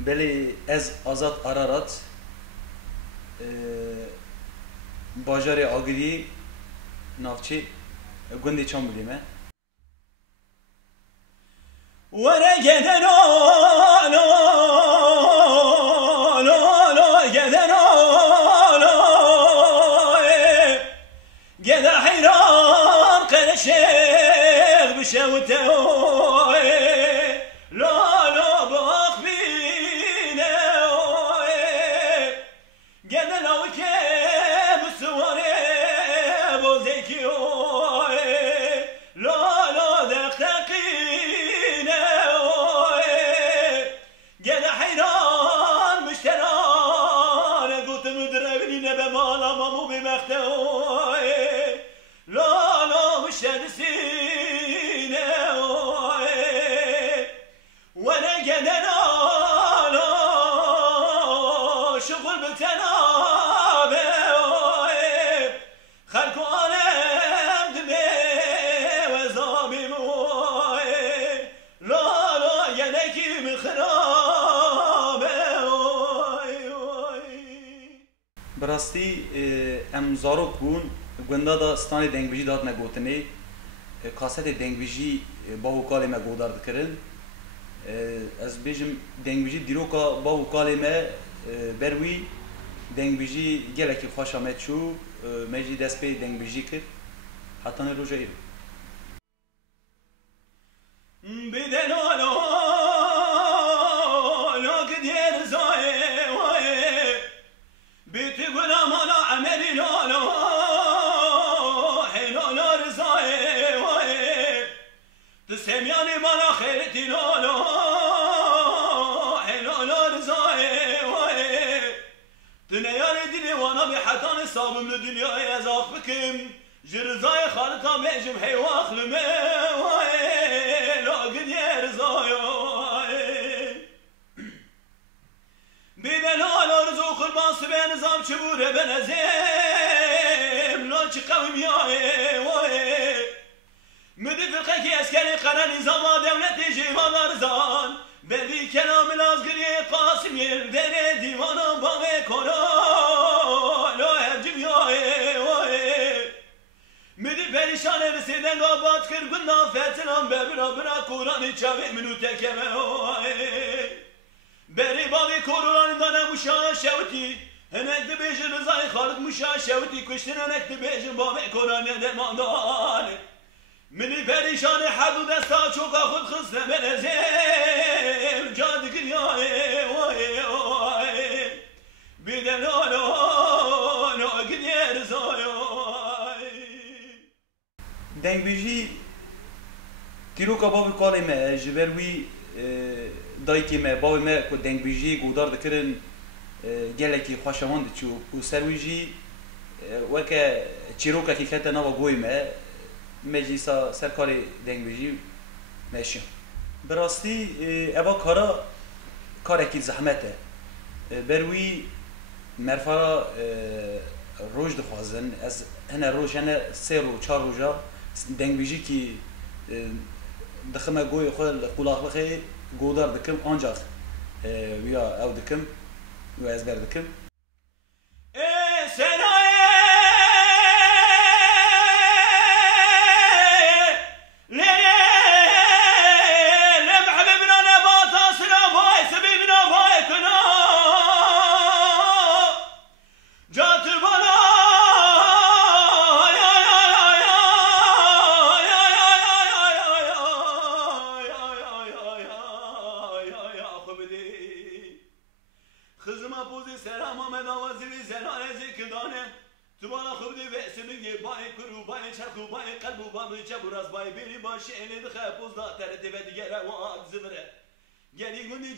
بله از آزاد آرارات باجار آگری نافچه گنده چون بلیمه ورقدنا لا لا لا قدنا لا قد حيران قد الشيخ بشوته لا لا باق بينا قد لو كيف السواري بوزيكي لا لا دقيقين قد حيران مشتران قلت مدربني نبى مالا مامو بمختوي لا لا مشترسين وانا قد انا لا شغل بتنابه خلكو عالم دمي وزامي موي لا لا ينكي من خرابه براستی ام زارو بون گنده دا ستان دنگویجی داد نگوتنه کاست دنگویجی با وکاله ما گودار دکرن از بیجم دنگویجی دیروکا با وکاله ما بروی دنگویجی گلکی خوش آمد شو مجی دست پی دنگویجی کرد حتی نروجه ایرو بدن لا لا قدير زاي واي بتقول ما لا عملي لا لا حلو لا رزاي واي تسمياني ما لا خيرتي لا لا حلو لا رزاي واي دنيا دنيا وانا بحتان صاب من الدنيا يا زاخ بكم جرزاي خالتها مهجم حيوا اخلمي واي لا قد يرزاي بيدنا لا رزوق الباص بين نظام شبوره بنزيم لا قوم يا واي مدي فرقك عسكري قرن نظام دولتي جيبان ارزان بلي كلام الازقري قاسم يلدري ديوانا باغي كورا لا هرجم يا واي مدي پریشان رسیدن آباد کر گنا فتنان ببرا برا قرآن چاوی منو تکمه بری باقی قرآن دانه مشا شوتی هنک دبیجن رضای خالد مشا شوتی کشتن هنک دبیجن با قرآن درماندان منی پریشان حدود دستا چوکا خود خسته بنزیم جادگر یا وای بیدن آنو گدیر زایو دنگویجی دیروکا با وکاله ما جبروی دایکی ما باوی ما که دنگویجی گودار دکرن گلکی خوشماند چو و سرویجی وکه چیروکا کی کتا نوا گوی ما مجلسا سرکار دنگویجی ماشین براستی اوا کارکی زحمته بروی مرفارا روز دخوازن از هنر روز هنر 3 رو 4 روزا دنگویجی کی دخمه گوی خود قلاق بخی گودار دکم آنجا ویا او دکم و از بر دکم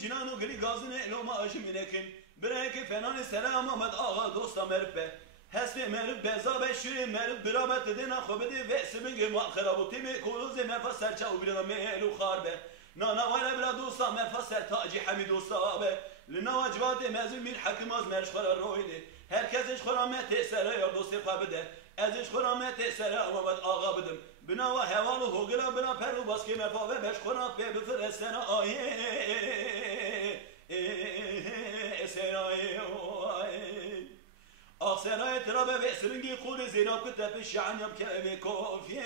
جنانو گلی گازن الو ما اجم نکن برای که فنان سلام آمد آقا دوستا مربه حسب مرب بزا بشوری مرب برابط دینا خوبدی و سبنگ ما خرابوتی می کولوز مفصل سرچه و بیرا میلو خاربه نانا ولا بلا دوستا مفصل تاجی حمی دوستا به لنا وجبات مزل میر حکم از مرش خورا رویده هر کسش خورا مت سره یا دوستی خوابده ازش خورا مت سره آمد آقا بدم بنا و حوال و هوگلا بنا پر و باسکی مفاوه بش خورا پی بفرستن آیه ترابه و سرنگی خود زیناب کتب شعنیم که اوه کافیه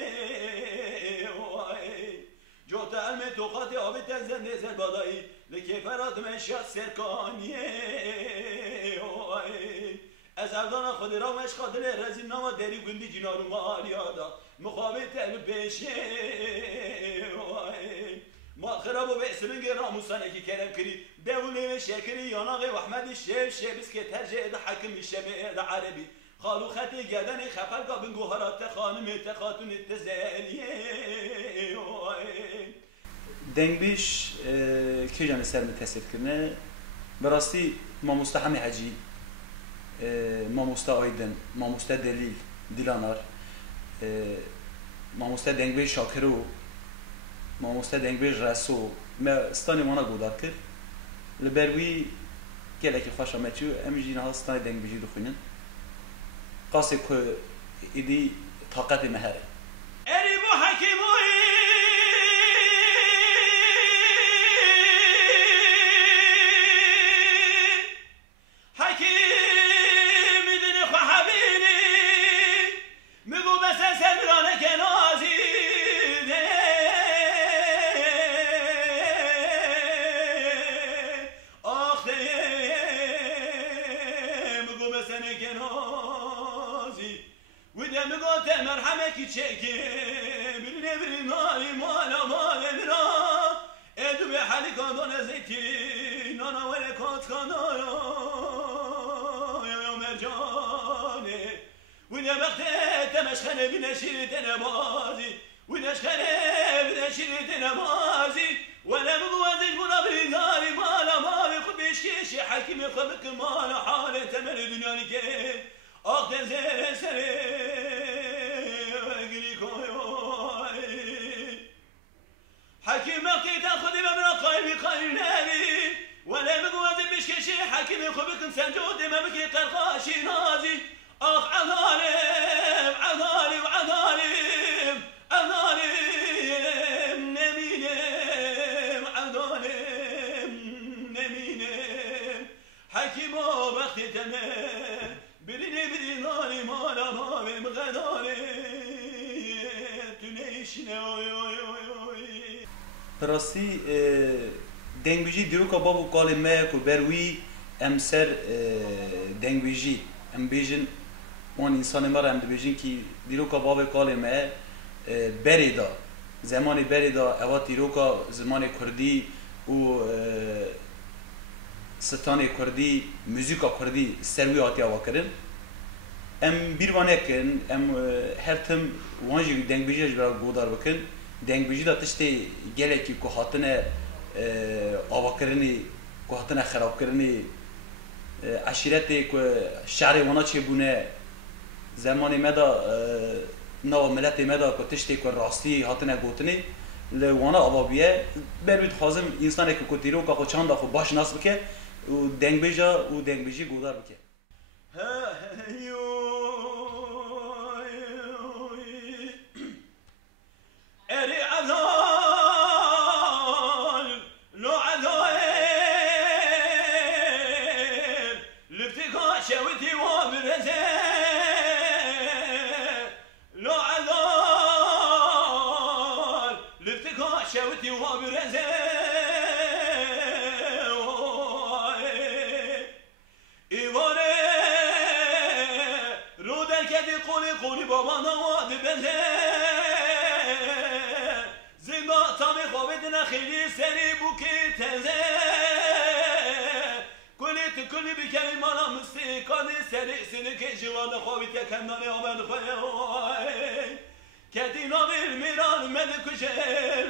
جوت علم توقات آبی تنزن نزل بالایی لکفرات مشاد سرکانیه از اردان خود را مش خادل رزین نام دری گندی جنارو مالیادا مخابط تل پیشه ما خراب و بسرنگ راموسانه کی کرم کری دوله و شکری یاناغ و احمد شبس که ترجه ده حکم شبه ده عربی خالو خطی گردن خفل کا بن گوهرات خانم تخاتون تزلیه دنگبیش کی جان سر متصف کنه براستی ما مستحمی حجی ما مستعایدن ما مستدلیل دیلانار ما مستدنگبیش شاکرو ما مستدنگبیش رسو ما استانی مانا گودار کرد لبروی گلکی خوش آمد چو امیجی نه استانی دنگبیجی دو خونن قاسی که ایدی طاقت مهره اری بو حکیموی چکی بری بری نای مالا مال مرا ادو به حالی کندون زیتی نانا ولی کات کندایا یا مرجانه ولی وقت تمشخنه بنشیرت نمازی ونشخنه بنشیرت نمازی ولا مبوزش بنا بریزاری مالا مال خود بشکشی حکیم خبک مالا حال تمر دنیا که آخر زیر سره حكيم مقيت خذي من قلبي قلبي نبي ولا مقوازي بشكشي حكيم خبكم سنجود ما بكي قرقاشي نازي اخ عظالم عظالم عظالم عظالم نمينم عظالم نمينم حكيم وقتي تمام بريني بري ناري مالا مامي مغداري تنيشنا راستی دنگبیجی دیروکا بابو قال ما کو بروی امسر دنگبیجی ام بیجن اون انسان ما ام بیجن کی دیروکا بابو قال ما بریدا زمان بریدا اوات دیروکا زمان کردی و ستان کردی موزیکا کردی سروی آتی آوا کردن ام بیروانه کن ام هر تم وانجی دنگبیجیش برای گودار بکن دنگبیجی دا تشتی گلکی که هاتنه آوا کرنی که هاتنه خراب کرنی عشیرتی که شعر وانا چه بونه زمانی مدا نو ملت مدا که تشتی که راستی هاتنه گوتنی لوانا آوا بیه بروید حازم انسانی که تیرو که خود چند خود باش ناس بکه و دنگبیجی گودار بکه اري عذال لو عذال لفتكا شوتي وبرزه لو عذال لفتكا شوتي وبرزه ايوانه رودل كدي قولي بابا نواد بزه خیلی سری بوکی تزه کلی بکنی مالا مستیقانی سری که جوان خوابی تکندانی آمد خواه کتی ناغیر میران مد کشه